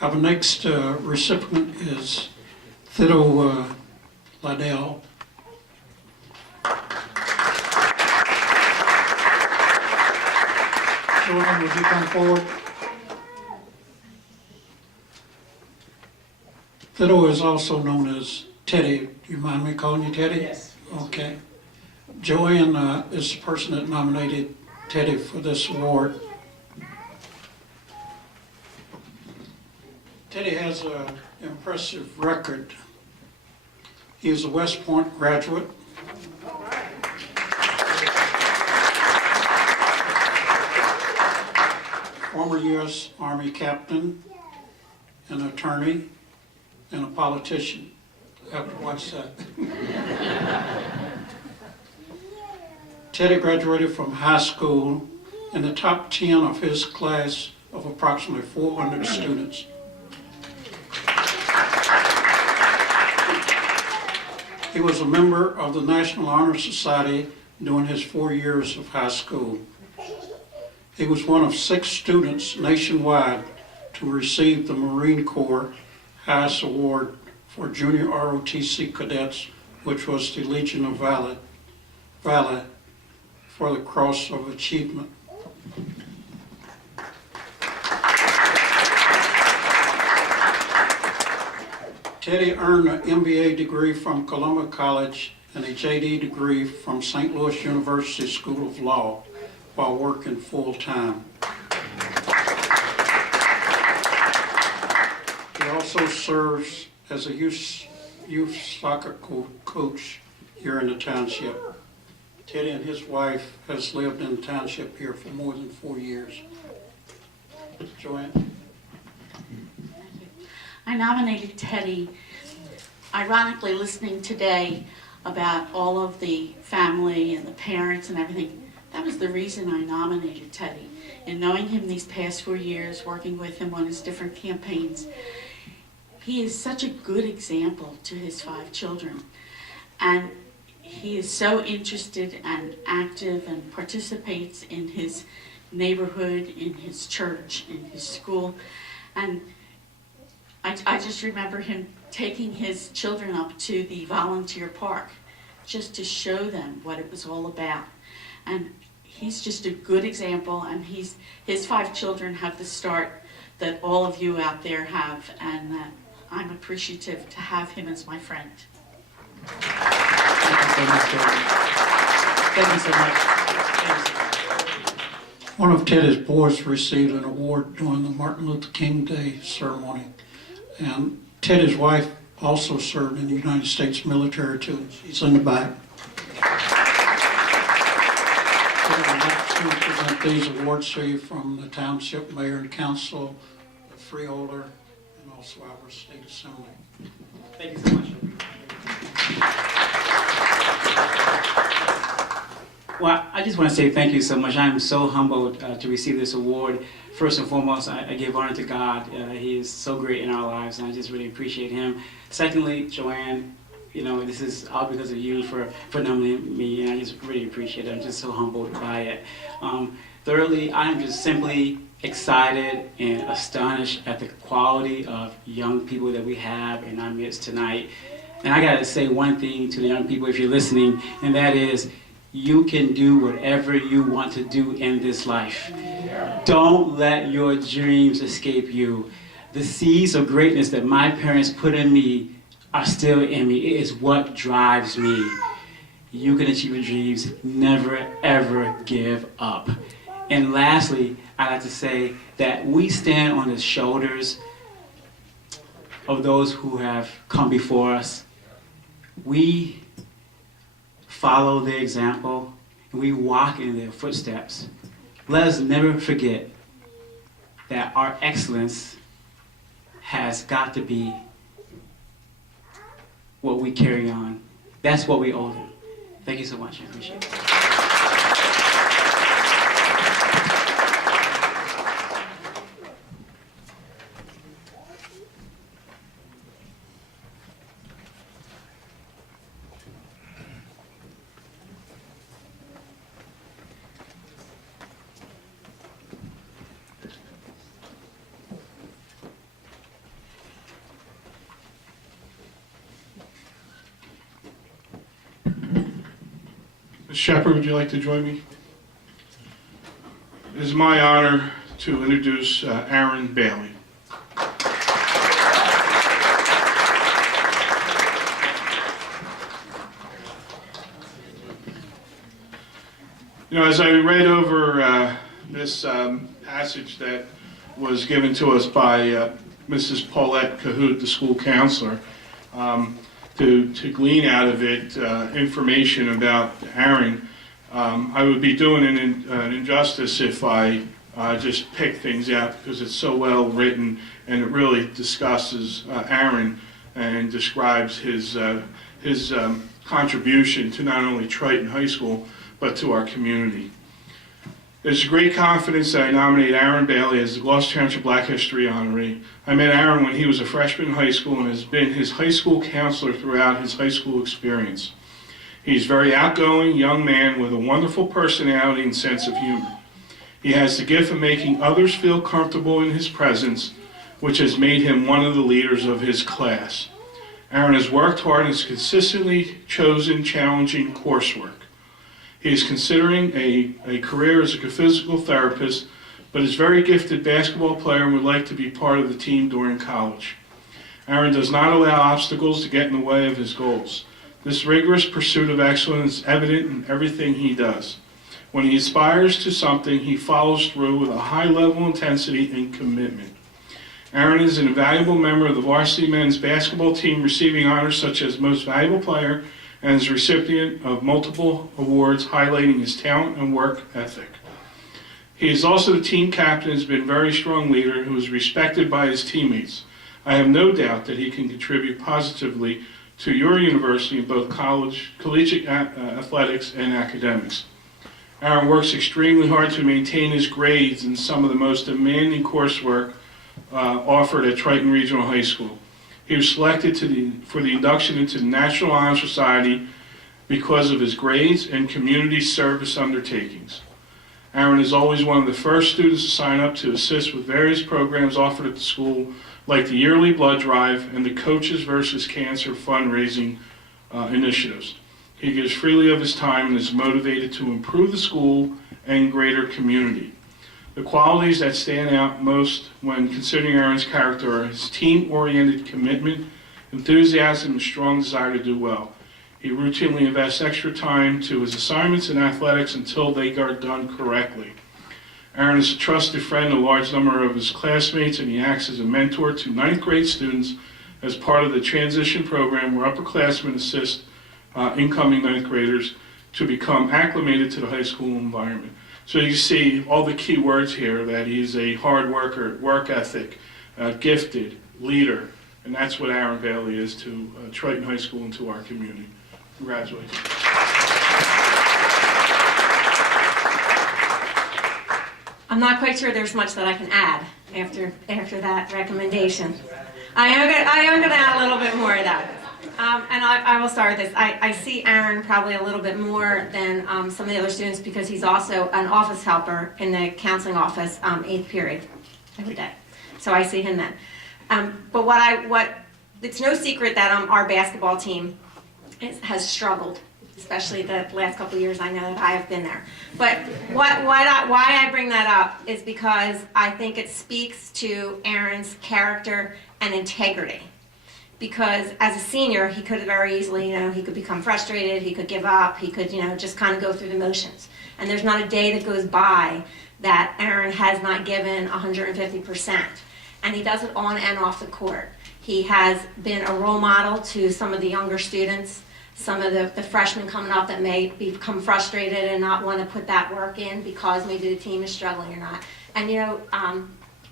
Our next recipient is Theodore Liddell. Jordan, would you come forward? Theodore is also known as Teddy. Do you mind me calling you Teddy? Yes. Okay. Joanne is the person that nominated Teddy for this award. Teddy has an impressive record. He is a West Point graduate. Former U.S. Army captain, an attorney, and a politician. I have to watch that. Teddy graduated from high school in the top 10 of his class of approximately 400 students. He was a member of the National Honor Society during his 4 years of high school. He was one of 6 students nationwide to receive the Marine Corps highest award for junior ROTC cadets, which was the Legion of Valor for the Cross of Achievement. Teddy earned an MBA degree from Columbia College and a JD degree from St. Louis University School of Law while working full-time. He also serves as a youth soccer coach here in the township. Teddy and his wife has lived in the township here for more than 4 years. Joanne? I nominated Teddy, ironically listening today about all of the family and the parents and everything. That was the reason I nominated Teddy. And knowing him these past 4 years, working with him on his different campaigns, he is such a good example to his 5 children. And he is so interested and active and participates in his neighborhood, in his church, in his school. And I just remember him taking his children up to the volunteer park just to show them what it was all about. And he's just a good example, and his 5 children have the start that all of you out there have, and I'm appreciative to have him as my friend. Thank you so much, Jordan. Thank you so much. Thank you so much. One of Teddy's boys received an award during the Martin Luther King Day ceremony. And Teddy's wife also served in the United States military too. She's in the back. To present these awards to you from the Township Mayor and Council, the Freeholder, and also our State Assembly. Thank you so much. Well, I just want to say thank you so much. I am so humbled to receive this award. First and foremost, I give honor to God. He is so great in our lives, and I just really appreciate him. Secondly, Joanne, you know, this is all because of you for nominating me, and I just really appreciate it. I'm just so humbled by it. Thirdly, I am just simply excited and astonished at the quality of young people that we have in our midst tonight. And I gotta say one thing to the young people, if you're listening, and that is, you can do whatever you want to do in this life. Don't let your dreams escape you. The seeds of greatness that my parents put in me are still in me. It is what drives me. You can achieve your dreams. Never, ever give up. And lastly, I like to say that we stand on the shoulders of those who have come before us. We follow their example, and we walk in their footsteps. Let us never forget that our excellence has got to be what we carry on. That's what we owe them. Thank you so much. I appreciate it. Shepherd, would you like to join me? It is my honor to introduce Aaron Bailey. You know, as I read over this passage that was given to us by Mrs. Paulette Cahoot, the school counselor, to glean out of it information about Aaron, I would be doing an injustice if I just pick things out, because it's so well written and it really discusses Aaron and describes his contribution to not only Triton High School but to our community. There's great confidence that I nominate Aaron Bailey as the Gloucester Township Black History honoree. I met Aaron when he was a freshman in high school and has been his high school counselor throughout his high school experience. He's a very outgoing young man with a wonderful personality and sense of humor. He has the gift of making others feel comfortable in his presence, which has made him one of the leaders of his class. Aaron has worked hard and has consistently chosen challenging coursework. He is considering a career as a physical therapist, but is a very gifted basketball player and would like to be part of the team during college. Aaron does not allow obstacles to get in the way of his goals. This rigorous pursuit of excellence is evident in everything he does. When he aspires to something, he follows through with a high level of intensity and commitment. Aaron is an invaluable member of the varsity men's basketball team, receiving honors such as Most Valuable Player and is recipient of multiple awards highlighting his talent and work ethic. He is also the team captain and has been a very strong leader who is respected by his teammates. I have no doubt that he can contribute positively to your university in both collegiate athletics and academics. Aaron works extremely hard to maintain his grades in some of the most demanding coursework offered at Triton Regional High School. He was selected for the induction into the National Honor Society because of his grades and community service undertakings. Aaron is always one of the first students to sign up to assist with various programs offered at the school, like the yearly blood drive and the Coaches vs. Cancer fundraising initiatives. He gives freely of his time and is motivated to improve the school and greater community. The qualities that stand out most when considering Aaron's character are his team-oriented commitment, enthusiasm, and strong desire to do well. He routinely invests extra time to his assignments in athletics until they are done correctly. Aaron is a trusted friend to a large number of his classmates, and he acts as a mentor to 9th grade students as part of the transition program where upperclassmen assist incoming 9th graders to become acclimated to the high school environment. So you see all the key words here, that he's a hard worker, work ethic, gifted, leader, and that's what Aaron Bailey is to Triton High School and to our community. Congratulations. I'm not quite sure there's much that I can add after that recommendation. I am going to add a little bit more of that. And I will start with this. I see Aaron probably a little bit more than some of the other students because he's also an office helper in the counseling office 8th period every day. So I see him then. But it's no secret that our basketball team has struggled, especially the last couple of years. I know that I have been there. But why I bring that up is because I think it speaks to Aaron's character and integrity. Because as a senior, he could very easily, he could become frustrated, he could give up, he could, just kind of go through the motions. And there's not a day that goes by that Aaron has not given 150%. And he does it on and off the court. He has been a role model to some of the younger students, some of the freshmen coming up that may become frustrated and not want to put that work in because maybe the team is struggling or not. And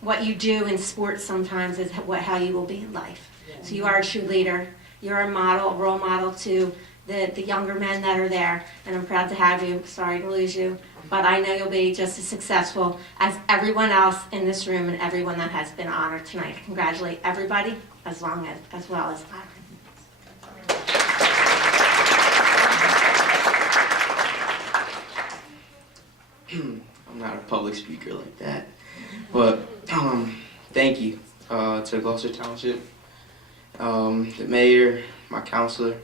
what you do in sports sometimes is how you will be in life. So you are a true leader. You're a model, a role model to the younger men that are there, and I'm proud to have you. Sorry to lose you, but I know you'll be just as successful as everyone else in this room and everyone that has been honored tonight. I congratulate everybody as well as I'm not a public speaker like that, but thank you to Gloucester Township, the mayor, my counselor,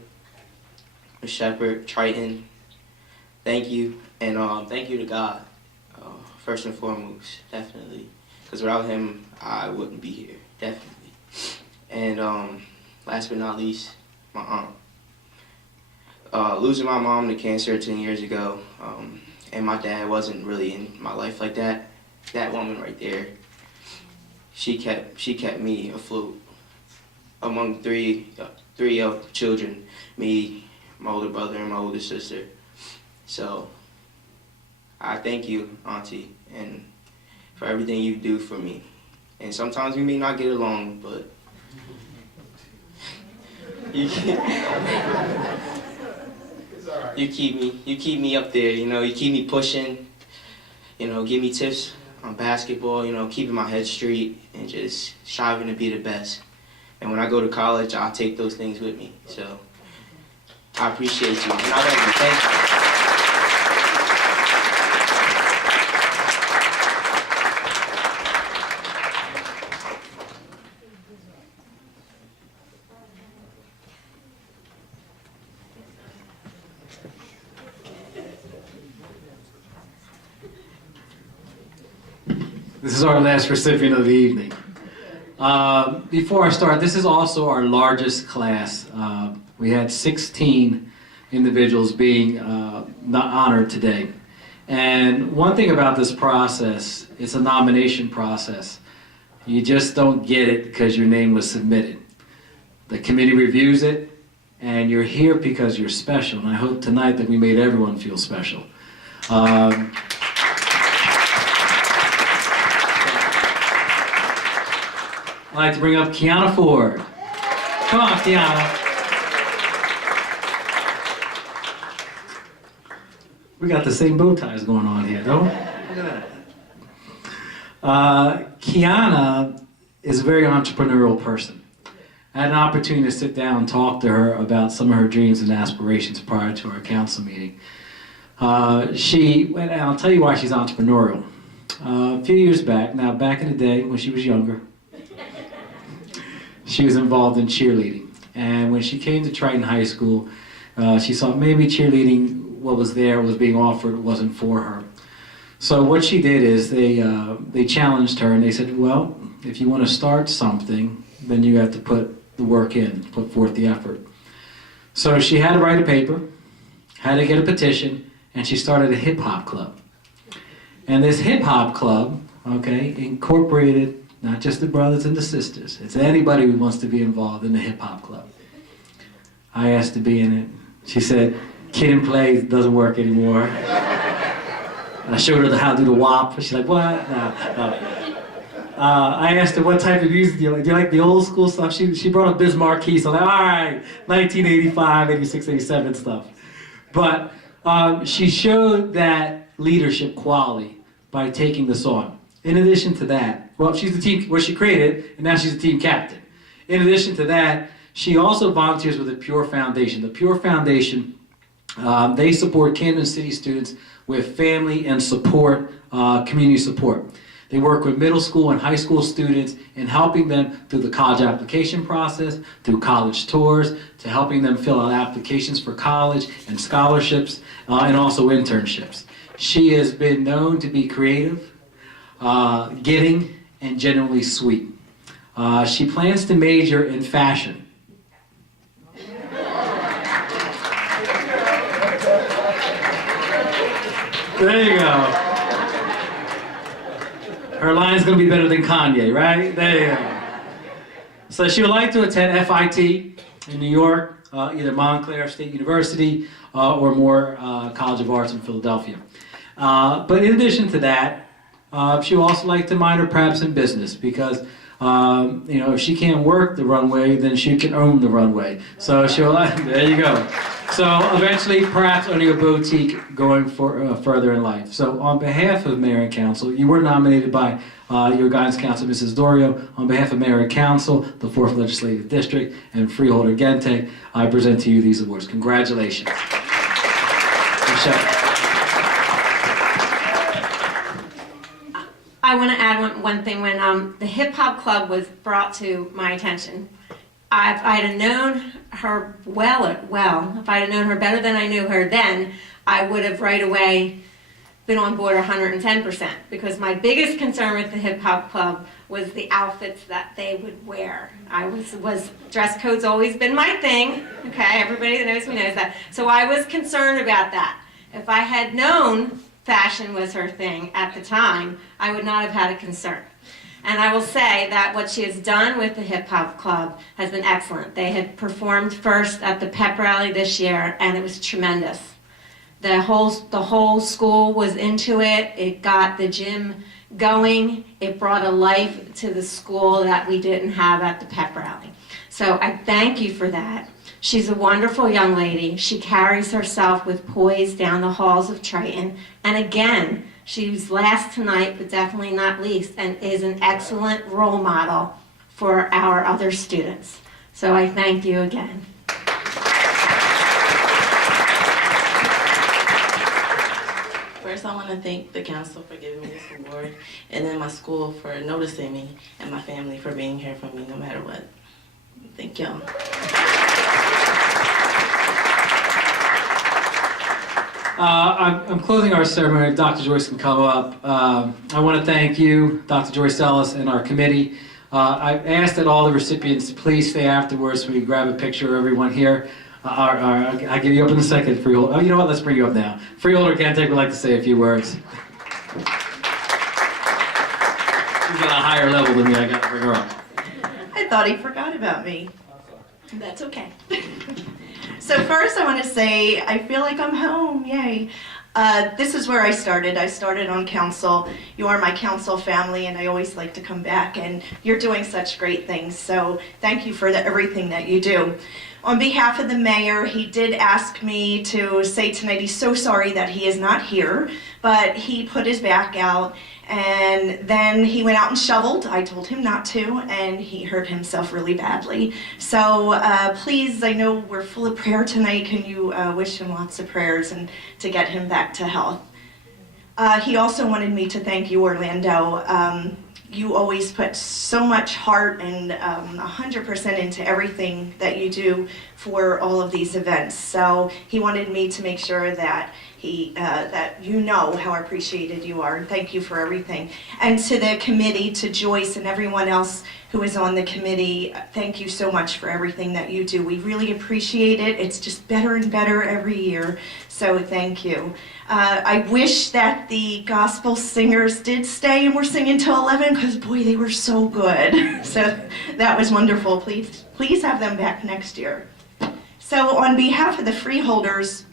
Ms. Shepherd, Triton, thank you, and thank you to God, first and foremost, definitely. Because without him, I wouldn't be here, definitely. And last but not least, my aunt. Losing my mom to cancer 10 years ago, and my dad wasn't really in my life like that. That woman right there, she kept me afloat among three children, me, my older brother, and my older sister. So I thank you, Auntie, and for everything you do for me. And sometimes we may not get along, but you keep me up there, you know, you keep me pushing, you know, give me tips on basketball, you know, keeping my head straight and just striving to be the best. And when I go to college, I'll take those things with me. So I appreciate you, and I love you. Thank you. This is our last recipient of the evening. Before I start, this is also our largest class. We had 16 individuals being honored today. And one thing about this process, it's a nomination process. You just don't get it because your name was submitted. The committee reviews it, and you're here because you're special. And I hope tonight that we made everyone feel special. I'd like to bring up Kiana Ford. Come on, Kiana. We got the same bow ties going on here, don't we? Look at that. Kiana is a very entrepreneurial person. I had an opportunity to sit down and talk to her about some of her dreams and aspirations prior to our council meeting. And I'll tell you why she's entrepreneurial. A few years back, now back in the day when she was younger, she was involved in cheerleading. And when she came to Triton High School, she saw maybe cheerleading, what was there, was being offered, wasn't for her. So what she did is they challenged her and they said, well, if you want to start something, then you have to put the work in, put forth the effort. So she had to write a paper, had to get a petition, and she started a hip hop club. And this hip hop club, okay, incorporated not just the brothers and the sisters. It's anybody who wants to be involved in the hip-hop club. I asked to be in it. She said, kid and play doesn't work anymore. I showed her how to do the WAP. She's like, what? No. I asked her, what type of music do you like? Do you like the old school stuff? She brought up Biz Marquee, so I'm like, all right, 1985, 86, 87 stuff. But she showed that leadership quality by taking this on. In addition to that, well, she's the team, well, she created, and now she's a team captain. In addition to that, she also volunteers with the Pure Foundation. The Pure Foundation, they support Camden City students with family and support, community support. They work with middle school and high school students in helping them through the college application process, through college tours, to helping them fill out applications for college and scholarships, and also internships. She has been known to be creative, giving, and genuinely sweet. She plans to major in fashion. There you go. Her line's gonna be better than Kanye, right? There you go. So she would like to attend FIT in New York, either Montclair State University or Moore College of Arts in Philadelphia. But in addition to that, she would also like to minor perhaps in business because, if she can't work the runway, then she can own the runway. So she'll, there you go. So eventually, perhaps owning a boutique going further in life. So on behalf of Mayor and Council, you were nominated by your guidance council, Mrs. Dorio. On behalf of Mayor and Council, the 4th Legislative District, and Freeholder Gente, I present to you these awards. Congratulations. Michelle. I want to add one thing. When the hip hop club was brought to my attention, if I'd have known her well, if I'd have known her better than I knew her then, I would have right away been on board 110%, because my biggest concern with the hip hop club was the outfits that they would wear. Dress code's always been my thing, okay, everybody that knows me knows that. So I was concerned about that. If I had known fashion was her thing at the time, I would not have had a concern. And I will say that what she has done with the hip hop club has been excellent. They had performed first at the pep rally this year, and it was tremendous. The whole school was into it. It got the gym going. It brought a life to the school that we didn't have at the pep rally. So I thank you for that. She's a wonderful young lady. She carries herself with poise down the halls of Triton. And again, she was last tonight, but definitely not least, and is an excellent role model for our other students. So I thank you again. First, I want to thank the council for giving me this award, and then my school for noticing me, and my family for being here for me no matter what. Thank y'all. I'm closing our ceremony. Dr. Joyce can come up. I want to thank you, Dr. Joyce Ellis, and our committee. I asked that all the recipients please stay afterwards so we can grab a picture of everyone here. I'll give you up in a second, Freeholder. Oh, you know what? Let's bring you up now. Freeholder Cantek would like to say a few words. She's got a higher level than me. I got to bring her up. I thought he forgot about me. That's okay. So first I want to say I feel like I'm home. Yay. This is where I started. I started on council. You are my council family, and I always like to come back, and you're doing such great things. So thank you for everything that you do. On behalf of the mayor, he did ask me to say tonight he's so sorry that he is not here, but he put his back out, and then he went out and shoveled. I told him not to, and he hurt himself really badly. So please, I know we're full of prayer tonight. Can you wish him lots of prayers and to get him back to health? He also wanted me to thank you, Orlando. You always put so much heart and 100% into everything that you do for all of these events. So he wanted me to make sure that that you know how appreciated you are, and thank you for everything. And to the committee, to Joyce and everyone else who is on the committee, thank you so much for everything that you do. We really appreciate it. It's just better and better every year, so thank you. I wish that the gospel singers did stay and were singing till 11, because boy, they were so good. So that was wonderful. Please have them back next year. So on behalf of the freeholders,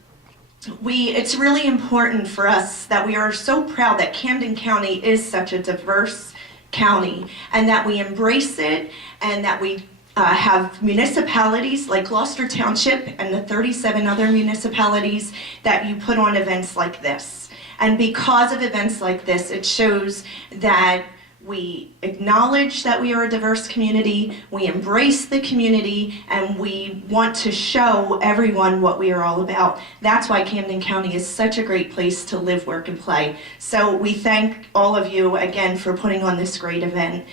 it's really important for us that we are so proud that Camden County is such a diverse county, and that we embrace it, and that we have municipalities like Gloucester Township and the 37 other municipalities that you put on events like this. And because of events like this, it shows that we acknowledge that we are a diverse community, we embrace the community, and we want to show everyone what we are all about. That's why Camden County is such a great place to live, work, and play. So we thank all of you again for putting on this great event.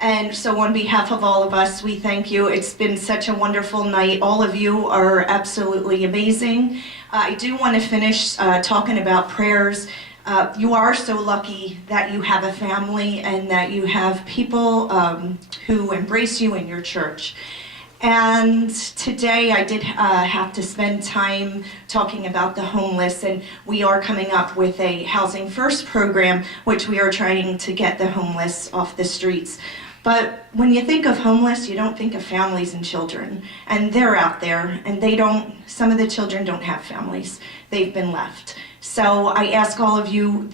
And so on behalf of all of us, we thank you. It's been such a wonderful night. All of you are absolutely amazing. I do want to finish talking about prayers. You are so lucky that you have a family and that you have people who embrace you in your church. And today I did have to spend time talking about the homeless, and we are coming up with a Housing First program, which we are trying to get the homeless off the streets. But when you think of homeless, you don't think of families and children. And they're out there, and some of the children don't have families. They've been left. So I ask all of you,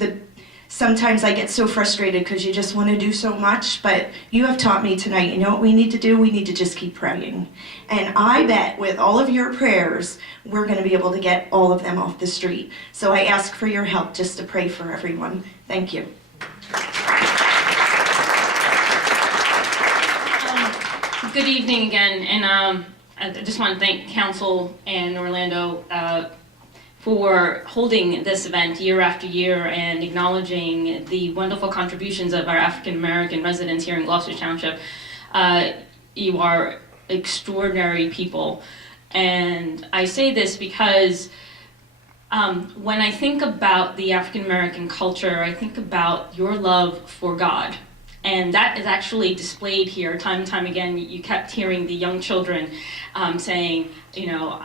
sometimes I get so frustrated because you just want to do so much, but you have taught me tonight, you know what we need to do? We need to just keep praying. And I bet with all of your prayers, we're going to be able to get all of them off the street. So I ask for your help just to pray for everyone. Thank you. Good evening again, and I just want to thank Council and Orlando for holding this event year after year and acknowledging the wonderful contributions of our African American residents here in Gloucester Township. You are extraordinary people, and I say this because When I think about the African American culture, I think about your love for God. And that is actually displayed here time and time again. You kept hearing the young children saying, you know,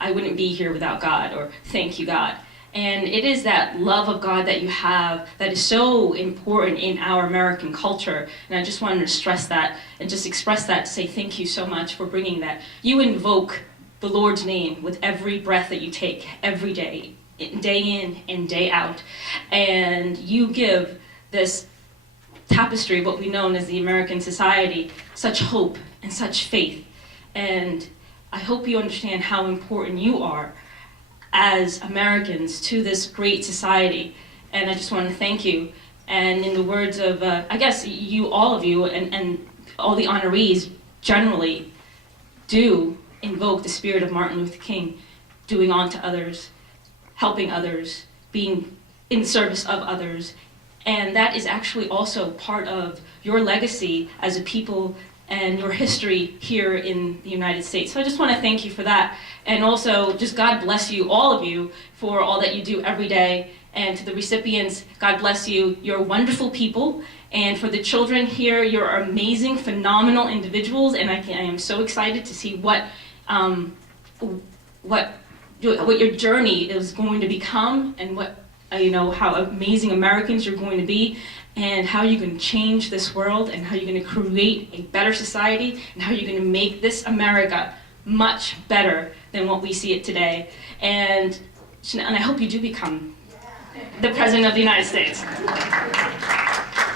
I wouldn't be here without God, or thank you, God. And it is that love of God that you have that is so important in our American culture. And I just wanted to stress that and just express that, to say thank you so much for bringing that. You invoke the Lord's name with every breath that you take, every day in and day out. And you give this tapestry, what we know as the American society, such hope and such faith. And I hope you understand how important you are as Americans to this great society. And I just want to thank you. And in the words of, I guess you, all of you, and all the honorees generally do invoke the spirit of Martin Luther King, doing unto others, helping others, being in service of others. And that is actually also part of your legacy as a people and your history here in the United States. So I just want to thank you for that. And also, just God bless you, all of you, for all that you do every day. And to the recipients, God bless you. You're wonderful people. And for the children here, you're amazing, phenomenal individuals. And I am so excited to see what your journey is going to become, and what how amazing Americans you're going to be, and how you're going to change this world, and how you're going to create a better society, and how you're going to make this America much better than what we see it today. And I hope you do become the President of the United States.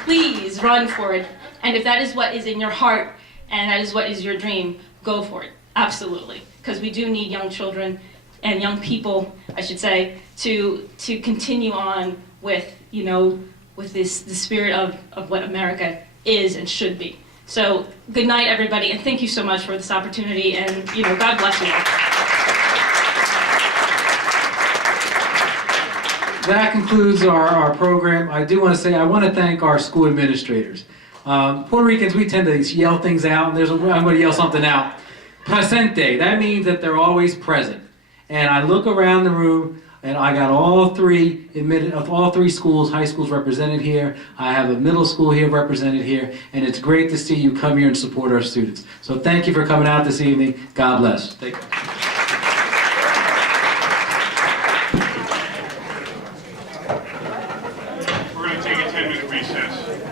Please run for it. And if that is what is in your heart, and that is what is your dream, go for it. Absolutely. Because we do need young children and young people, I should say, to continue on with, with the spirit of what America is and should be. So good night, everybody, and thank you so much for this opportunity, and God bless you all. That concludes our program. I do want to say I want to thank our school administrators. Puerto Ricans, we tend to yell things out, and I'm going to yell something out. Presente, that means that they're always present. And I look around the room, and I got all three schools, high schools represented here. I have a middle school here represented here, and it's great to see you come here and support our students. So thank you for coming out this evening. God bless. Thank you. We're going to take a 10-minute recess.